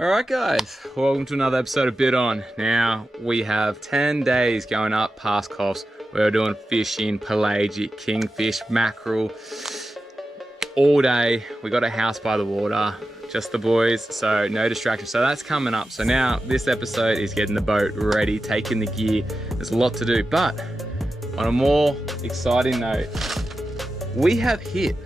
Alright guys, welcome to another episode of Bid On. Now, we have 10 days going up past Coffs. We're doing fishing, pelagic, kingfish, mackerel, all day. We got a house by the water, just the boys, so no distractions. So that's coming up. So now, this episode is getting the boat ready, taking the gear. There's a lot to do, but on a more exciting note, we have hit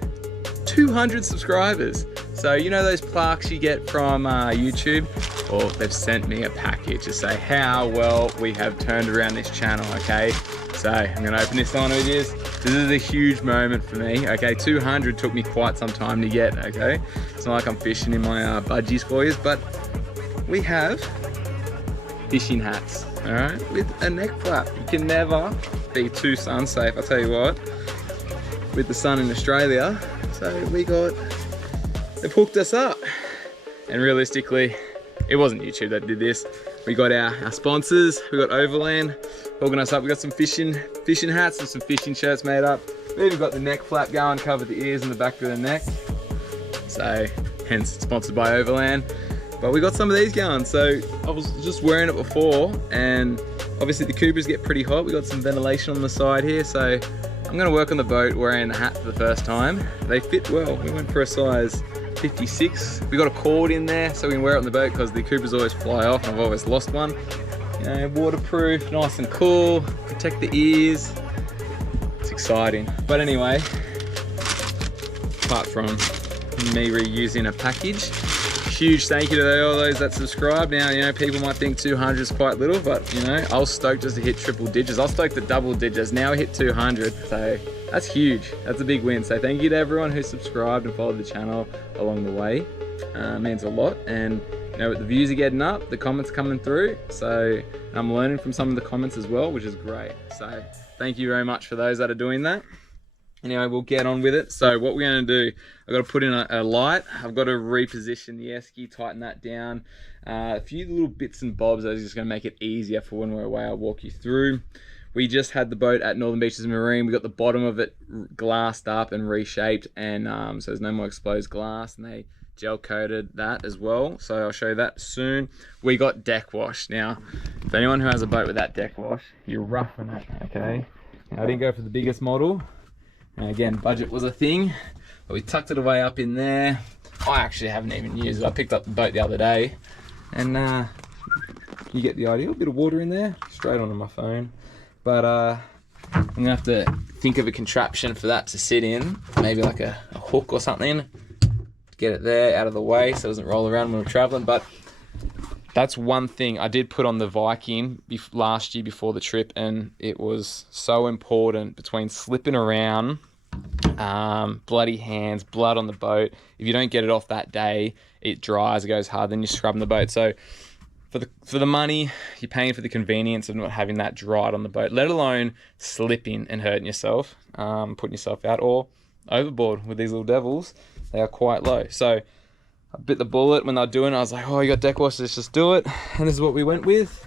200 subscribers. So you know those plaques you get from YouTube? Well, they've sent me a package to say how well we have turned around this channel, okay? So I'm gonna open this on with you. This is a huge moment for me, okay? 200 took me quite some time to get, okay? It's not like I'm fishing in my budgies for you, but we have fishing hats, all right? With a neck flap. You can never be too sun safe, I'll tell you what, with the sun in Australia. So they've hooked us up. And realistically, it wasn't YouTube that did this. We got our sponsors, we got Overland hooking us up. We got some fishing hats and some fishing shirts made up. We even got the neck flap going, cover the ears and the back of the neck. So, hence sponsored by Overland. But we got some of these going. So I was just wearing it before, and obviously the Coopers get pretty hot. We got some ventilation on the side here, so I'm gonna work on the boat wearing the hat for the first time. They fit well. We went for a size 56. We got a cord in there so we can wear it on the boat because the Coopers always fly off and I've always lost one. You know, waterproof, nice and cool, protect the ears. It's exciting. But anyway, apart from me reusing a package, huge thank you to all those that subscribe. Now, you know, people might think 200 is quite little, but you know, I was stoked just to hit triple digits. I was stoked at double digits. Now we hit 200, so that's huge. That's a big win. So thank you to everyone who subscribed and followed the channel along the way. It means a lot. And you know, the views are getting up, the comments coming through. So I'm learning from some of the comments as well, which is great. So thank you very much for those that are doing that. Anyway, we'll get on with it. So what we're going to do, I've got to put in a light. I've got to reposition the esky, tighten that down. A few little bits and bobs that are just going to make it easier for when we're away. I'll walk you through. We just had the boat at Northern Beaches Marine. We got the bottom of it glassed up and reshaped, and so there's no more exposed glass, and they gel coated that as well. So I'll show you that soon. We got deck wash. Now, for anyone who has a boat with that deck wash, you're roughing it, okay? Now, I didn't go for the biggest model. And again, budget was a thing, but we tucked it away up in there. I actually haven't even used it. I picked up the boat the other day, and you get the idea. A bit of water in there, straight onto my phone. But I'm gonna have to think of a contraption for that to sit in, maybe like a hook or something, to get it there out of the way so it doesn't roll around when we're traveling. But that's one thing I did put on the Viking last year before the trip, and it was so important between slipping around, bloody hands, blood on the boat. If you don't get it off that day, it dries, it goes hard, then you're scrubbing the boat. So for the money, you're paying for the convenience of not having that dried on the boat, let alone slipping and hurting yourself, putting yourself out, or overboard with these little devils. They are quite low. So I bit the bullet when they were doing it. I was like, oh, you got deck wash, let's just do it. And this is what we went with.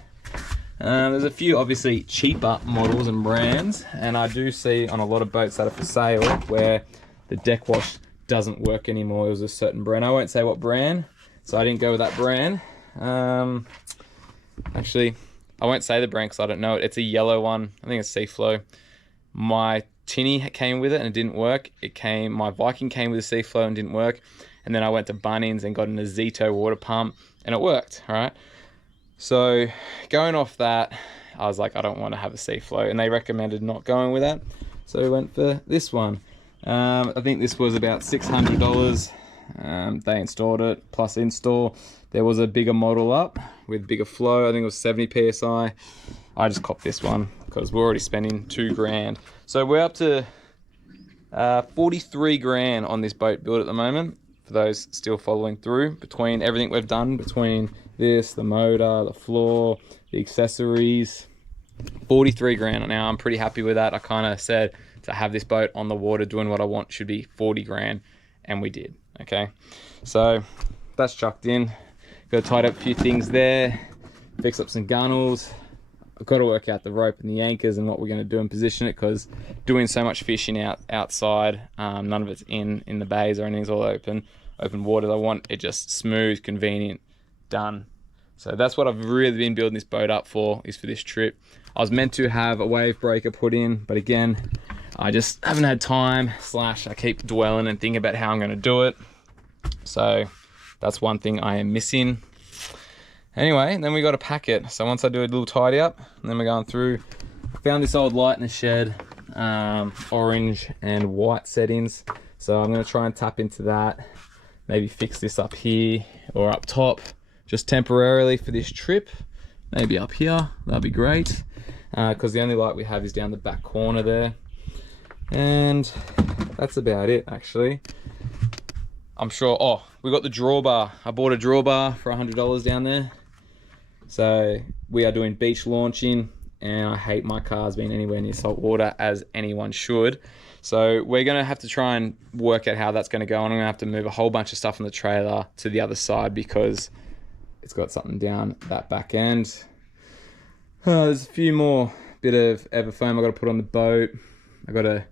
There's a few obviously cheaper models and brands, and I do see on a lot of boats that are for sale where the deck wash doesn't work anymore. It was a certain brand. I won't say what brand, so I didn't go with that brand. Actually, I won't say the brand because I don't know it. It's a yellow one. I think it's Seaflow. My tinny came with it and it didn't work. My Viking came with a Seaflow and didn't work. And then I went to Bunnings and got an Azito water pump and it worked, all right? So going off that, I was like, I don't want to have a Seaflow, and they recommended not going with that. So we went for this one. I think this was about $600. They installed it, plus install. There was a bigger model up with bigger flow. I think it was 70 PSI. I just copped this one because we're already spending $2,000. So we're up to 43 grand on this boat build at the moment. For those still following through, between everything we've done, between this, the motor, the floor, the accessories, 43 grand. Now I'm pretty happy with that. I kind of said to have this boat on the water doing what I want should be 40 grand, and we did. Okay, so that's chucked in. Got to tidy up a few things there, fix up some gunnels. I've got to work out the rope and the anchors and what we're going to do and position it, because doing so much fishing outside, none of it's in the bays or anything's all open water. I want it just smooth, convenient, done. So that's what I've really been building this boat up for, is for this trip. I was meant to have a wave breaker put in, but again, I just haven't had time, / I keep dwelling and thinking about how I'm going to do it. So that's one thing I am missing. Anyway, and then we got to pack it. So once I do a little tidy up, and then we're going through, I found this old light in the shed, orange and white settings. So I'm going to try and tap into that, maybe fix this up here or up top, just temporarily for this trip. Maybe up here, that'd be great. Because the only light we have is down the back corner there. And that's about it, actually. I'm sure, oh, we got the drawbar. I bought a drawbar for $100 down there. So we are doing beach launching, and I hate my cars being anywhere near salt water, as anyone should. So we're gonna have to try and work out how that's gonna go, and I'm gonna have to move a whole bunch of stuff on the trailer to the other side because it's got something down that back end. There's a few more bit of Everfoam I gotta put on the boat. I gotta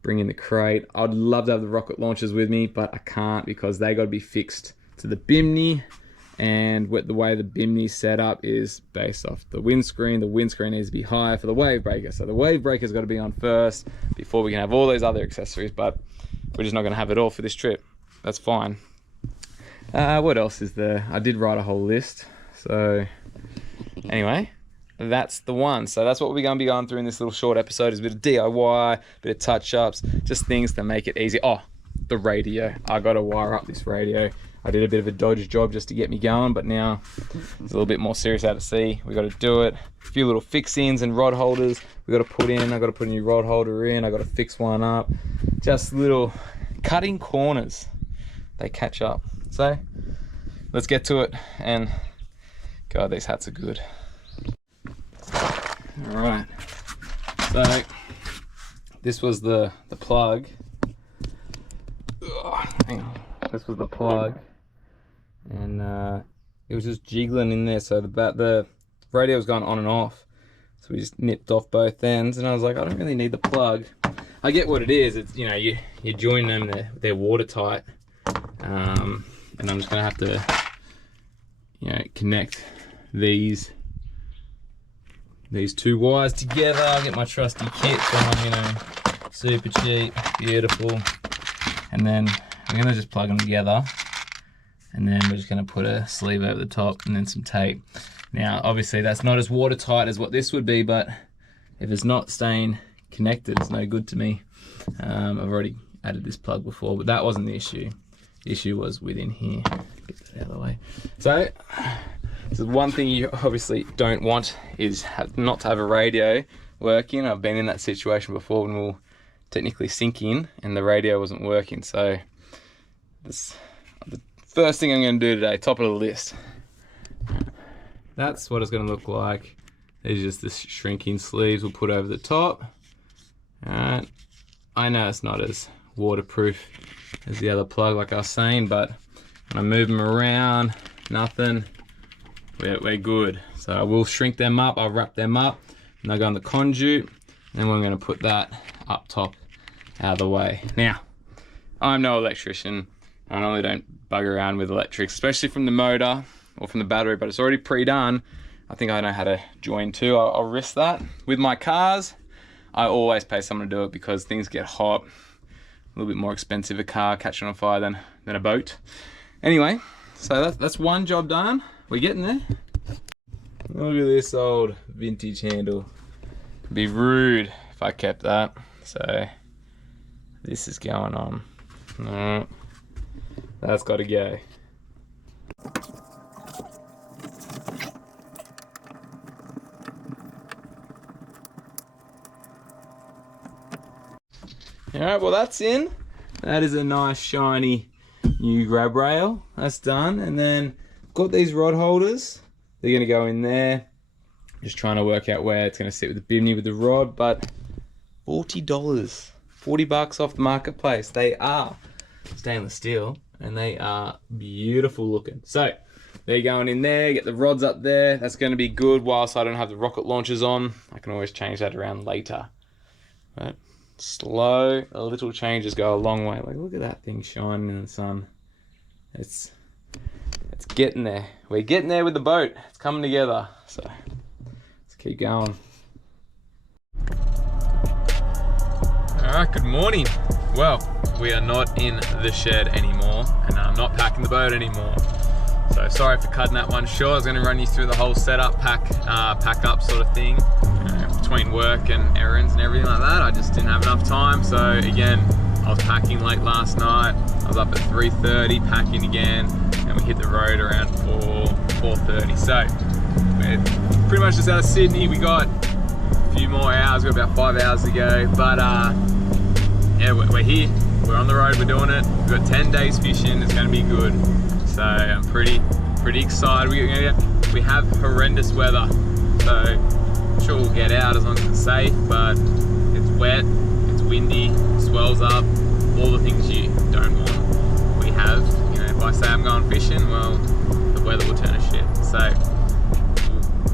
bring in the crate. I'd love to have the rocket launchers with me, but I can't because they gotta be fixed to the bimini. And the way the bimini's set up is based off the windscreen. The windscreen needs to be higher for the wave breaker. So the wave breaker's got to be on first before we can have all those other accessories, but we're just not going to have it all for this trip. That's fine. What else is there? I did write a whole list. So anyway, that's the one. So that's what we're going to be going through in this little short episode, is a bit of DIY, a bit of touch-ups, just things to make it easy. Oh, the radio. I got to wire up this radio. I did a bit of a dodge job just to get me going, but now it's a little bit more serious out at sea. We got to do it. A few little fixings and rod holders we got to put in. I got to put a new rod holder in. I got to fix one up. Just little cutting corners. They catch up. So let's get to it. And God, these hats are good. All right. So this was the plug. Hang on. This was the plug. And it was just jiggling in there, so the radio was going on and off, so we just nipped off both ends. And I was like, I don't really need the plug. I get what it is. It's, you know, you join them, they're watertight, and I'm just gonna have to, you know, connect these two wires together. I'll get my trusty kit from, you know, super cheap, beautiful, and then I'm gonna just plug them together. And then we're just going to put a sleeve over the top and then some tape. Now, obviously that's not as watertight as what this would be, but if it's not staying connected, it's no good to me. I've already added this plug before, but that wasn't the issue. The issue was within here. Get that out of the way. So one thing you obviously don't want is not to have a radio working. I've been in that situation before when we were technically sinking and the radio wasn't working. So this, first thing I'm going to do today, top of the list. That's what it's going to look like. These are just the shrinking sleeves we'll put over the top. Alright, I know it's not as waterproof as the other plug like I was saying, but when I move them around, nothing, we're good. So I will shrink them up, I'll wrap them up, and they'll go on the conduit, and then we're going to put that up top out of the way. Now, I'm no electrician. I normally don't bug around with electrics, especially from the motor or from the battery, but it's already pre-done. I think I know how to join too. I'll risk that. With my cars, I always pay someone to do it because things get hot. A little bit more expensive a car catching on fire than a boat. Anyway, so that's one job done. We're getting there. Look at this old vintage handle. It'd be rude if I kept that. So this is going on. No. That's got to go. Alright, well that's in. That is a nice shiny new grab rail. That's done. And then got these rod holders. They're going to go in there. Just trying to work out where it's going to sit with the bimini with the rod, but $40. 40 bucks off the marketplace. They are stainless steel. And they are beautiful looking. So they're going in there, get the rods up there. That's going to be good whilst I don't have the rocket launchers on. I can always change that around later. But slow, little changes go a long way. Like, look at that thing shining in the sun. It's it's getting there. We're getting there with the boat. It's coming together. So let's keep going. All right, good morning. Well, we are not in the shed anymore, and I'm not packing the boat anymore. So sorry for cutting that one short. I was going to run you through the whole setup, pack up sort of thing, between work and errands and everything like that. I just didn't have enough time. So again, I was packing late last night. I was up at 3:30 packing again, and we hit the road around 4:30. So we're pretty much just out of Sydney. We got a few more hours. We got about 5 hours to go, but yeah, we're here. We're on the road. We're doing it. We've got 10 days fishing. It's going to be good. So I'm pretty excited. We have horrendous weather, so I'm sure we'll get out as long as it's safe, but it's wet, it's windy, swells up, all the things you don't want. We have, if I say I'm going fishing, well, the weather will turn to shit. So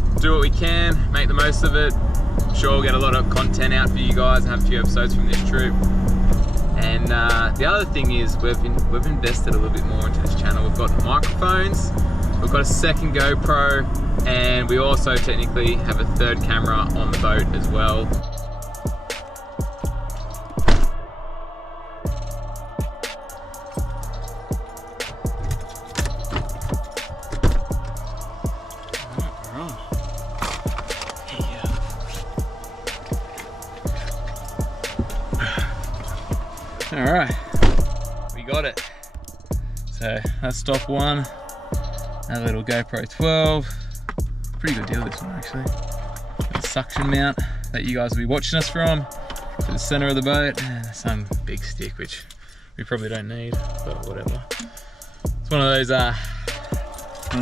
we'll do what we can, make the most of it. I'm sure we'll get a lot of content out for you guys and have a few episodes from this trip. And the other thing is we've invested a little bit more into this channel. We've got microphones, we've got a second GoPro, and we also technically have a third camera on the boat as well. All right, we got it. So that's stop one, a little GoPro 12. Pretty good deal this one actually. Got a suction mount that you guys will be watching us from to the center of the boat, and some big stick which we probably don't need, but whatever. It's one of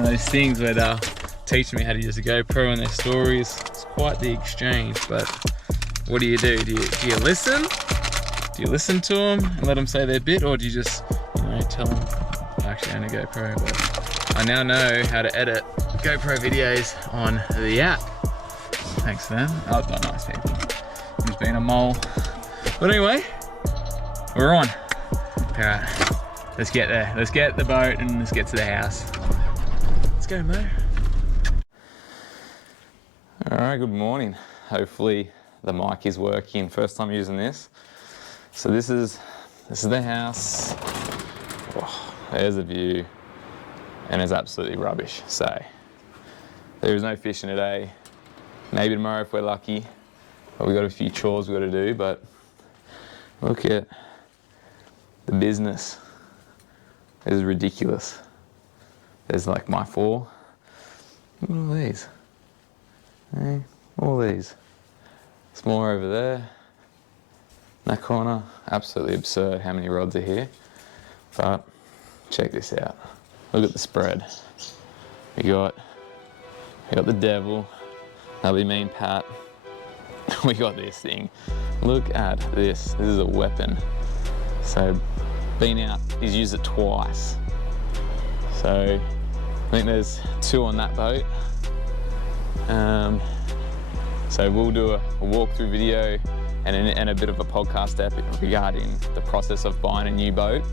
those things where they'll teach me how to use a GoPro in their stories. It's quite the exchange, but what do? Do you listen? Do you listen to them and let them say their bit, or do you just, tell them, I actually own a GoPro, but I now know how to edit GoPro videos on the app. Thanks to them. Oh, they're nice people. I'm just being a mole. But anyway, we're on. All right, let's get there. Let's get the boat and let's get to the house. Let's go, Mo. All right, good morning. Hopefully the mic is working. First time using this. So this is the house. Oh, there's a view, and it's absolutely rubbish. So there is no fishing today. Maybe tomorrow if we're lucky. But we got a few chores we got to do. But look at the business. This is ridiculous. There's like my 4. Look at all these. Hey, all these. It's more over there. That corner, absolutely absurd how many rods are here. But check this out. Look at the spread. We got the devil. That'll be me and Pat. We got this thing. Look at this. This is a weapon. So been out, he's used it twice. So I think there's 2 on that boat. So we'll do a walkthrough video and a bit of a podcast epic regarding the process of buying a new boat,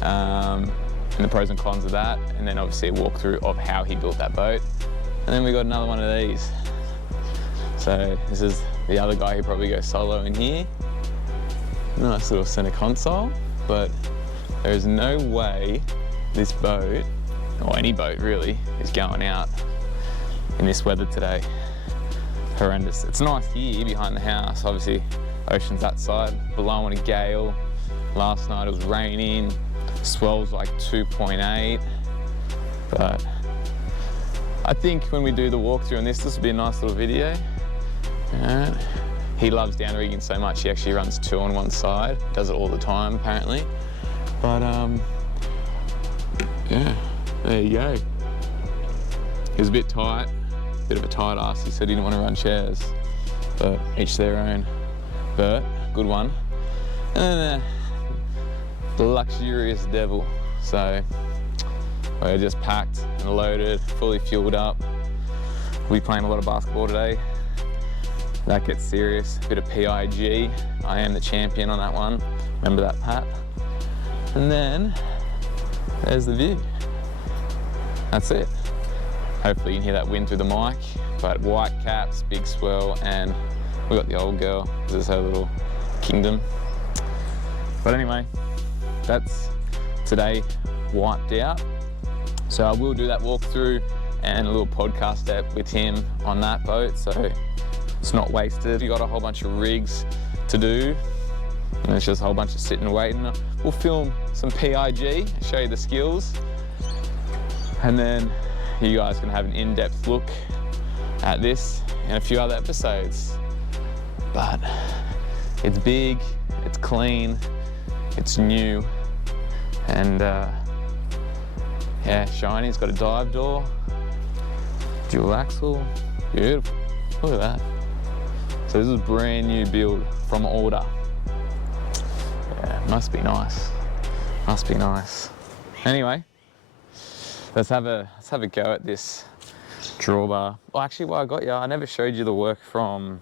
and the pros and cons of that, and then obviously a walkthrough of how he built that boat. And then we got another one of these. So this is the other guy who probably goes solo in here. Nice little center console, but there is no way this boat, or any boat really, is going out in this weather today. Horrendous. It's nice here behind the house, obviously ocean's that side, below on a gale. Last night it was raining, swells like 2.8, but I think when we do the walkthrough on this will be a nice little video. He loves down rigging so much he actually runs 2 on one side, does it all the time apparently, but yeah, there you go. It was a bit tight. Bit of a tight ass. He said he didn't want to run chairs, but each their own. But good one. And then the luxurious devil. So we're just packed and loaded, fully fueled up. We'll be playing a lot of basketball today. That gets serious. Bit of PIG. I am the champion on that one. Remember that, Pat? And then there's the view. that's it. Hopefully you can hear that wind through the mic, but white caps, big swell, and we got the old girl. This is her little kingdom. But anyway, that's today wiped out. So I will do that walkthrough and a little podcast app with him on that boat, so it's not wasted. We got a whole bunch of rigs to do, and it's just a whole bunch of sitting and waiting. We'll film some PIG, show you the skills, and then you guys can have an in-depth look at this in a few other episodes. But it's big, it's clean, it's new, and yeah, shiny. It's got a dive door, dual axle, beautiful. Look at that. So this is a brand new build from order. Yeah, must be nice. Must be nice. Anyway, let's have a go at this drawbar. Well, actually, while I got you, I never showed you the work from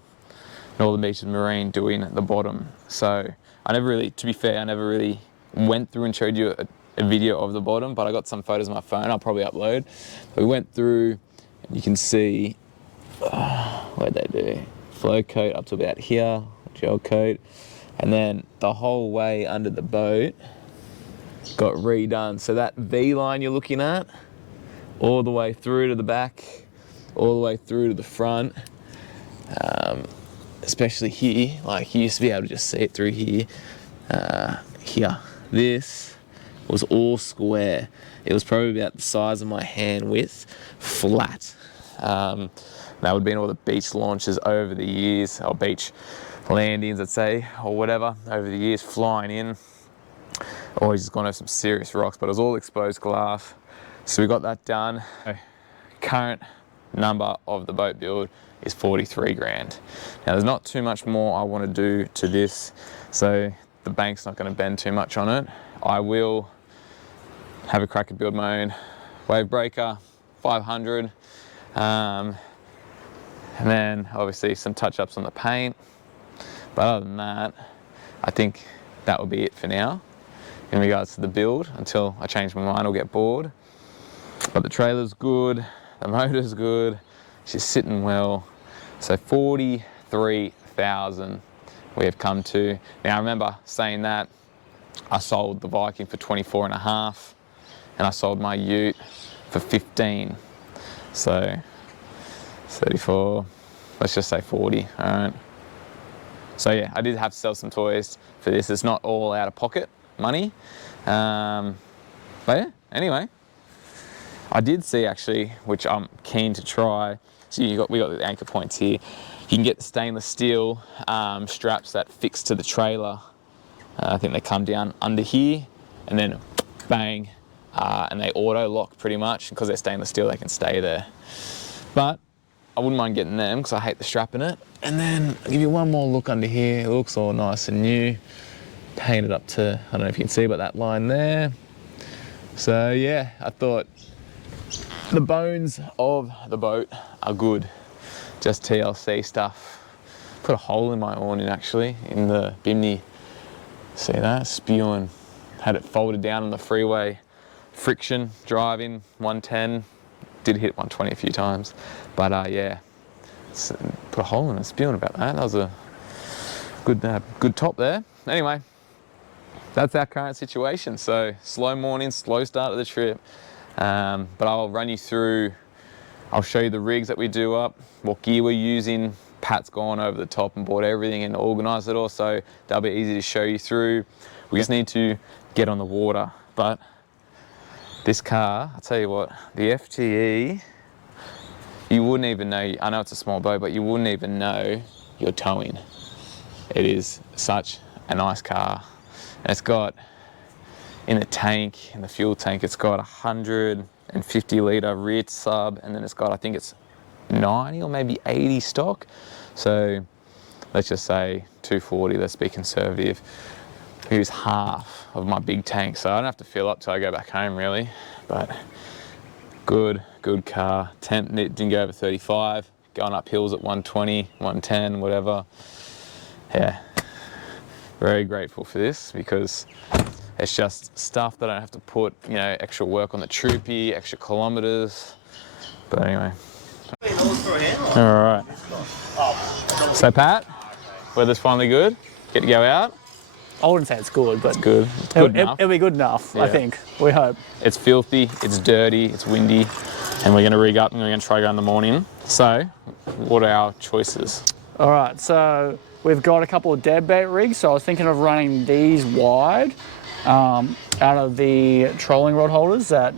Northern Beaches Marine doing at the bottom. So I never really, to be fair, I never really went through and showed you a video of the bottom, but I got some photos on my phone I'll probably upload. We went through, and you can see, what'd they do? Flow coat up to about here, gel coat, and then the whole way under the boat got redone. So that V line you're looking at, all the way through to the back, all the way through to the front, especially here, like you used to be able to just see it through here. Here, this was all square. It was probably about the size of my hand width, flat. That would have been all the beach launches over the years, or beach landings, I'd say, or whatever, over the years, flying in. Always just gone over some serious rocks, but it was all exposed glass. So we got that done. Current number of the boat build is 43 grand. Now there's not too much more I want to do to this, so the bank's not going to bend too much on it. I will have a crack at build my own wave breaker, 500, and then obviously some touch-ups on the paint. But other than that, I think that will be it for now in regards to the build, until I change my mind or get bored. But the trailer's good, the motor's good, she's sitting well. So 43,000 we have come to. Now I remember saying that I sold the Viking for 24 and a half, and I sold my ute for 15. So 34, let's just say 40, all right? So yeah, I did have to sell some toys for this. It's not all out of pocket money. But yeah, anyway, I did see actually, which I'm keen to try. So we got the anchor points here. You can get the stainless steel straps that fix to the trailer. I think they come down under here and then bang, and they auto lock pretty much. Because they're stainless steel, they can stay there. But I wouldn't mind getting them because I hate the strap in it. And then I'll give you one more look under here. It looks all nice and new. Painted up to, I don't know if you can see, but that line there. So yeah, I thought the bones of the boat are good. Just TLC stuff. Put a hole in my awning actually, in the bimney. See that? Spewing. Had it folded down on the freeway. Friction, driving, 110. Did hit 120 a few times. But yeah, put a hole in it, spewing about that. That was a good top there. Anyway, that's our current situation. So slow morning, slow start of the trip. But I'll run you through, I'll show you the rigs that we do up, what gear we're using. Pat's gone over the top and bought everything and organised it all, so that'll be easy to show you through. We just need to get on the water. But this car, I'll tell you what, the FTE, you wouldn't even know, I know it's a small boat, but you wouldn't even know you're towing. It is such a nice car. And it's got, in the tank, in the fuel tank, it's got 150 litre rear sub, and then it's got, I think it's 90 or maybe 80 stock. So let's just say 240, let's be conservative. I use half of my big tank, so I don't have to fill up till I go back home really. But good car. Temp didn't go over 35, going up hills at 120, 110, whatever. Yeah, very grateful for this, because It's just stuff that I don't have to put, you know, extra work on the troopy, extra kilometers. But anyway. All right. So Pat, weather's finally good. Get to go out. I wouldn't say it's good, but It's good. It's good enough. It'll be good enough, Yeah. I think. We hope. It's filthy, it's dirty, it's windy, and we're going to rig up and we're going to try go in the morning. So, what are our choices? All right, so we've got a couple of dead bait rigs. So I was thinking of running these wide out of the trolling rod holders that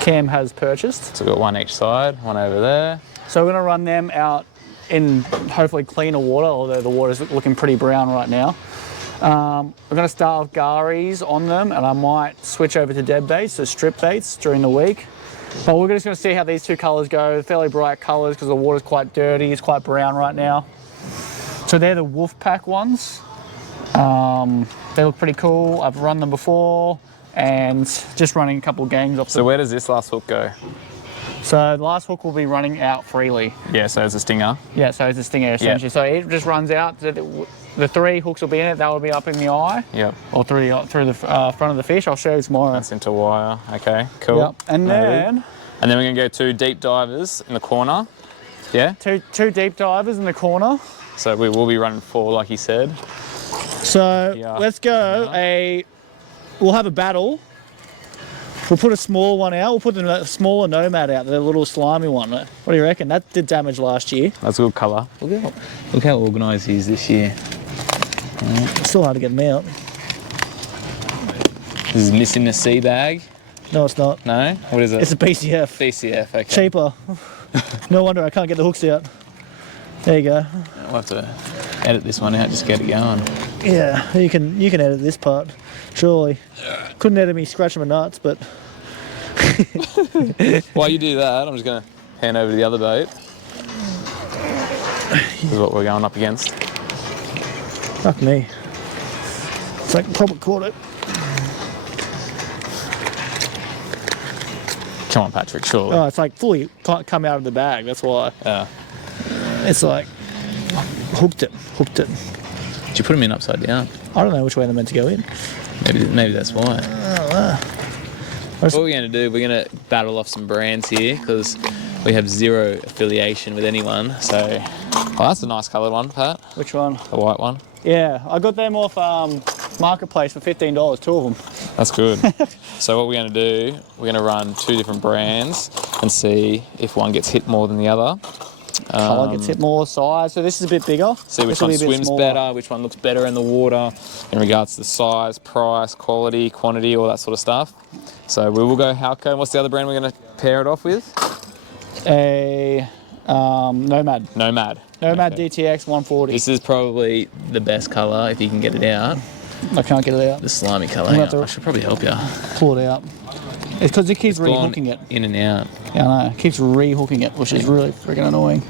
Cam has purchased. So we've got one each side, one over there. So we're going to run them out in hopefully cleaner water, although the water's looking pretty brown right now. We're going to start with garis on them, and I might switch over to dead baits, so strip baits during the week. But we're just going to see how these two colours go. Fairly bright colours because the water's quite dirty. It's quite brown right now. So they're the Wolfpack ones. They look pretty cool. I've run them before, and just running a couple of gangs off them. So where does this last hook go? So the last hook will be running out freely. Yeah, so it's a stinger. Yeah, so it's a stinger essentially. Yep. So it just runs out. The 3 hooks will be in it. That will be up in the eye. Yep. Or through the front of the fish. I'll show you tomorrow. That's into wire. Okay, cool. Yep. And then we're going to go 2 deep divers in the corner. Yeah? two deep divers in the corner. So we will be running 4, like he said. So Yeah. let's go we'll have a battle. We'll put a small one out. We'll put the smaller Nomad out, the little slimy one. What do you reckon? That did damage last year. That's a good colour. Look how organised he is this year. It's still hard to get them out. This is missing the sea bag. No, it's not. No? What is it? It's a BCF. BCF, okay. Cheaper. No wonder I can't get the hooks out. There you go. We'll have to edit this one out, just get it going. Yeah, you can edit this part, surely. Couldn't edit me scratching my nuts, but While you do that, I'm just going to hand over to the other boat. This is what we're going up against. fuck me. It's like probably caught it. Come on, Patrick, surely. Oh, it's like fully can't come out of the bag. That's why. Yeah. It's like hooked it. Did you put them in upside down? I don't know which way they're meant to go in. Maybe that's why. What we're going to do, we're going to battle off some brands here because we have zero affiliation with anyone. So, oh, that's a nice coloured one, Pat. Which one? The white one. Yeah, I got them off Marketplace for $15, 2 of them. That's good. So what we're going to do, we're going to run 2 different brands and see if one gets hit more than the other. Colour gets hit more, size. So this is a bit bigger. See which one swims better, which one looks better in the water in regards to the size, price, quality, quantity, all that sort of stuff. So we will go Halco. What's the other brand we're going to pair it off with? A Nomad. Nomad. Nomad Okay. DTX 140. This is probably the best colour if you can get it out. I can't get it out. The slimy colour. I'm Hang gonna on, have to I should probably help you. Pull it out. It's because it keeps Gone rehooking it. in and out. Yeah, I know. It keeps rehooking it, which is really freaking annoying.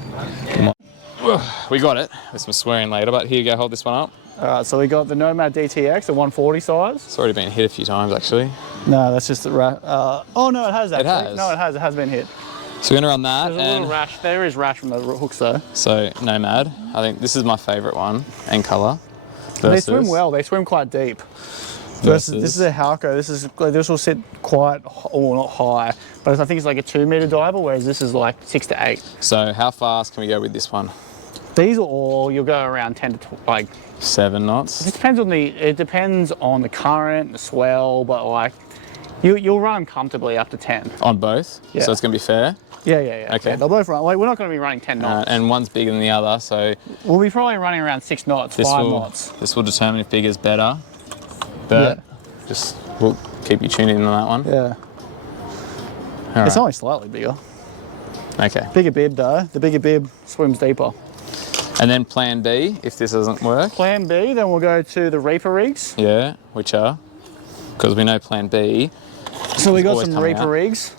We got it. There's some swearing later, but here you go, hold this one up. Alright, so we got the Nomad DTX, the 140 size. It's already been hit a few times actually. No, that's just the oh no, it has actually. has? No, it has been hit. So we're gonna run that. There's a little rash. There is rash from the hooks though. So Nomad, I think this is my favourite one and colour. They swim well. They swim quite deep. This is a Halco. This will sit quite, or not high, but I think it's like a 2 metre diver, whereas this is like 6 to 8. So how fast can we go with this one? These are all you'll go around 10 to like 7 knots. It depends on the current, the swell, but like you'll run them comfortably up to 10. On both? Yeah. So it's gonna be fair? Yeah. Okay. Yeah, they'll both run. Like, we're not going to be running 10 knots. And one's bigger than the other, so We'll be probably running around 6 knots, 5 knots. This will determine if bigger's better. But just we'll keep you tuned in on that one. Yeah. All It's right. only slightly bigger. Okay. Bigger bib though. The bigger bib swims deeper. And then plan B, if this doesn't work. Plan B, then we'll go to the Reaper rigs. Yeah, which are, because we know plan B. So we got always some coming Reaper out. rigs.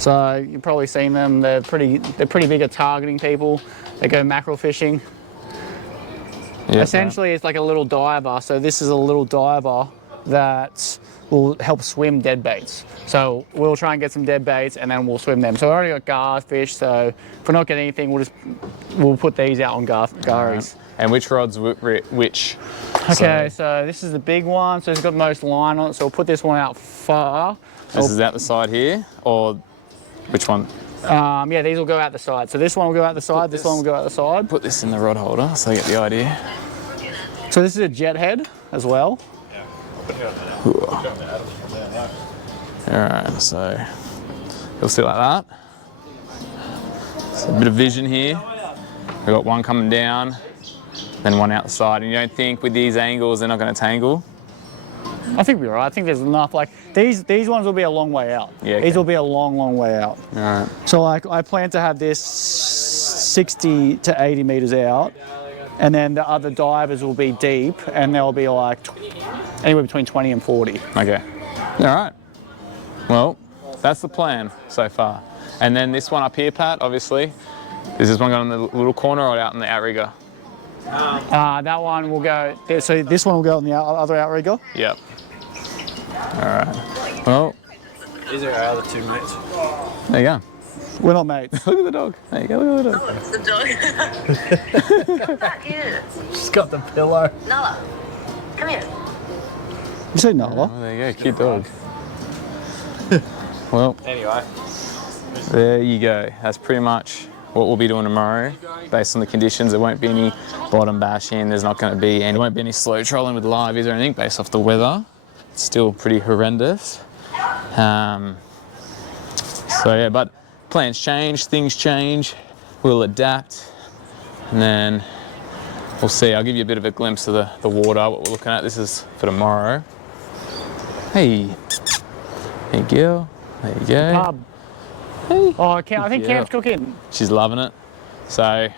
So you've probably seen them. They're pretty big at targeting people. They go mackerel fishing. Yeah, Essentially, it's like a little diver. So this is a little diver that will help swim dead baits. So we'll try and get some dead baits and then we'll swim them. So we already got garfish, so if we're not getting anything, we'll put these out on garies. And which rod's which? Okay, so this is the big one, so it's got the most line on it, so we'll put this one out far. This is out the side here, or which one? Yeah, these will go out the side. So this one will go out the side, this one will go out the side. Put this in the rod holder so I get the idea. So this is a jet head as well. Alright, so you'll see like that. So a bit of vision here. We've got one coming down, then one out the side. And you don't think with these angles they're not going to tangle? I think we're right. I think there's enough. Like these ones will be a long way out. Yeah, okay. These will be a long way out. Alright. So like I plan to have this 60 to 80 meters out, and then the other divers will be deep, and they'll be like anywhere between 20 and 40. Okay. Alright. Well, that's the plan so far. And then this one up here, Pat, obviously. Is this one going in the little corner or out in the outrigger? That one will go, so this one will go on the other outrigger? Yep. Alright. Well. These are our other 2 mates. There you go. We're not mates. Look at the dog. There you go, look at the dog. Oh, it's the dog. Come back here. She's got the pillow. Nala, come here. You say Nala? Oh, there you go, cute dog. Well, Anyway. there you go. That's pretty much what we'll be doing tomorrow. Based on the conditions, there won't be any bottom bashing. There's not going to be, and there won't be any slow trolling with liveys or anything based off the weather. It's still pretty horrendous. So yeah, but plans change, things change. We'll adapt, and then we'll see. I'll give you a bit of a glimpse of the water, what we're looking at. This is for tomorrow. Hey, there you go. There you go. Pub. Hey. Oh, I think Yeah. Cam's cooking. She's loving it. So, I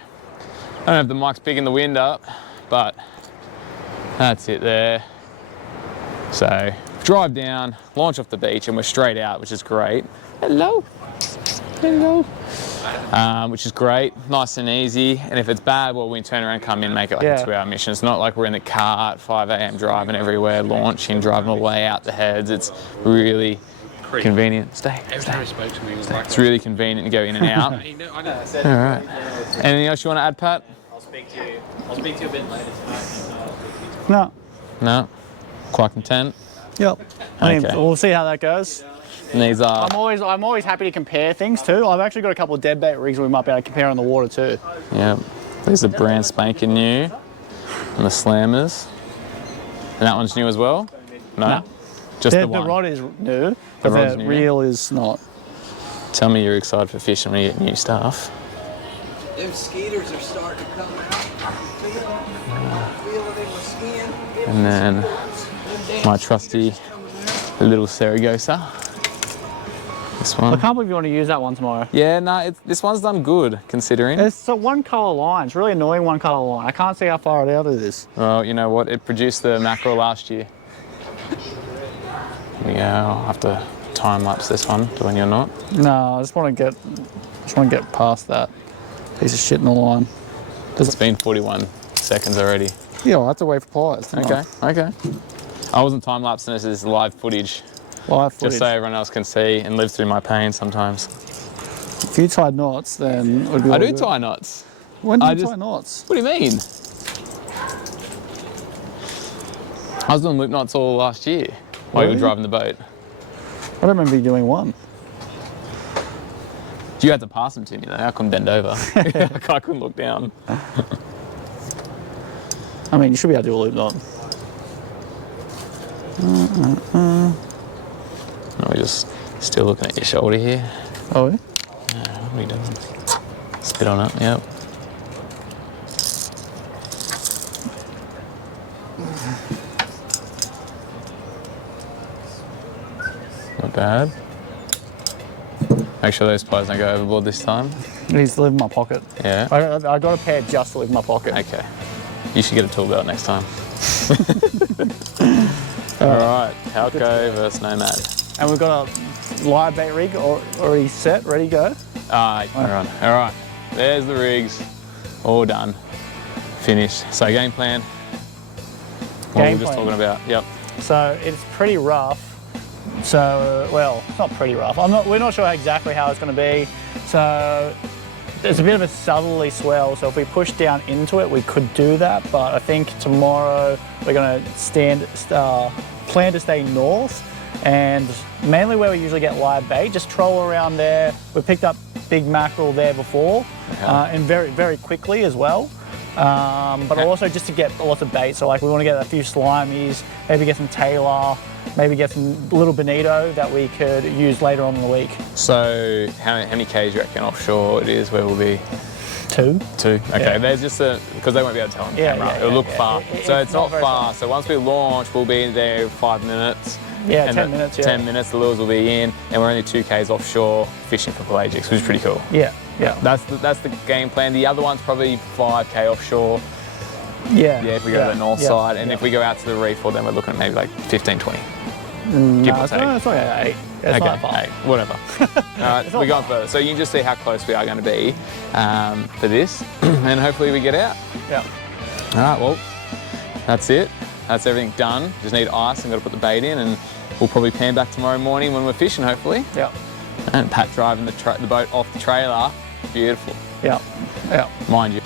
don't know if the mic's picking the wind up, but that's it there. So, drive down, launch off the beach, and we're straight out, which is great. Hello. Hello. Which is great, nice and easy. And if it's bad, well, we turn around, come in, make it like a 2-hour mission. It's not like we're in the car at 5 a.m. driving everywhere, launching, driving all the way out the heads. It's really convenient. Stay. Every time he spoke to me, he was like, It's really convenient to go in and out. I know. All right. Anything else you want to add, Pat? I'll speak to you a bit later tonight. No. No. Quite content. Yep. I mean, Okay. we'll see how that goes. And these are. I'm always happy to compare things too. I've actually got a couple of dead bait rigs we might be able to compare on the water too. Yeah. These are brand spanking new. And the slammers. And that one's new as well? No. No. Just the The one. rod is new, but rod's the new. reel is not. Tell me you're excited for fishing when you get new stuff. Them skeeters are starting to come out. Feel it in my skin. And then my trusty little Saragossa. This I one. can't believe you want to use that one tomorrow. Yeah, no, this one's done good considering. It's so one colour line. It's really annoying one colour line. I can't see how far out it is. Well, you know what? It produced the mackerel last year. Yeah, I'll have to time lapse this one, do when you're not. No, I just want to get past that piece of shit in the line. It's been 41 seconds already. Yeah, I'll have to wait for pliers. Okay, okay. I wasn't time lapsing, this is live footage, Live footage. just so everyone else can see and live through my pain sometimes. If you tied knots, then it would be I all do good. tie knots. When do I you just- tie knots? What do you mean? I was doing loop knots all last year while you were Really? driving the boat. I don't remember you doing one. You had to pass them to me though, I couldn't bend over. I couldn't look down. I mean, you should be able to do a loop knot. No, we're just still looking at your shoulder here. Oh, yeah? What are we doing? Spit on it, yep. Not bad. Make sure those pliers don't go overboard this time. It needs to live in my pocket. Yeah. I got a pair just to live in my pocket. Okay. You should get a tool belt next time. All right. Halco versus Nomad. And we've got a live bait rig already set, ready to go. All right. There's the rigs. All done. Finished. So game plan. What Game we were just plan. talking about. Yep. So it's pretty rough. So, well, it's not pretty rough. We're not sure exactly how it's going to be. So there's a bit of a southerly swell. So if we push down into it, we could do that. But I think tomorrow we're going to plan to stay north, and mainly where we usually get live bait, just troll around there. We picked up big mackerel there before, and very, very quickly as well. But also just to get lots of bait. So like we want to get a few slimies, maybe get some tailor, maybe get some little bonito that we could use later on in the week. So how many Ks you reckon offshore it is where we'll be? 2. 2. Okay, Yeah. there's just because they won't be able to tell on camera. It'll look far. So it's not very far. So once we launch, we'll be in there 5 minutes. Yeah, and 10 minutes, 10 minutes, the lures will be in, and we're only 2 Ks offshore fishing for pelagics, which is pretty cool. Yeah. That's the game plan. The other one's probably 5K offshore. Yeah. Yeah, if we go to the north side, and if we go out to the reef, well, then we're looking at maybe like 15, 20. No, it's not 8. It's not far. 8, whatever. All right, we're going further. So you can just see how close we are going to be for this, and hopefully we get out. Yeah. All right, well, that's it. That's everything done. Just need ice and got to put the bait in, and we'll probably pan back tomorrow morning when we're fishing, hopefully. Yeah. And Pat driving the boat off the trailer. Beautiful. Yeah. Mind you.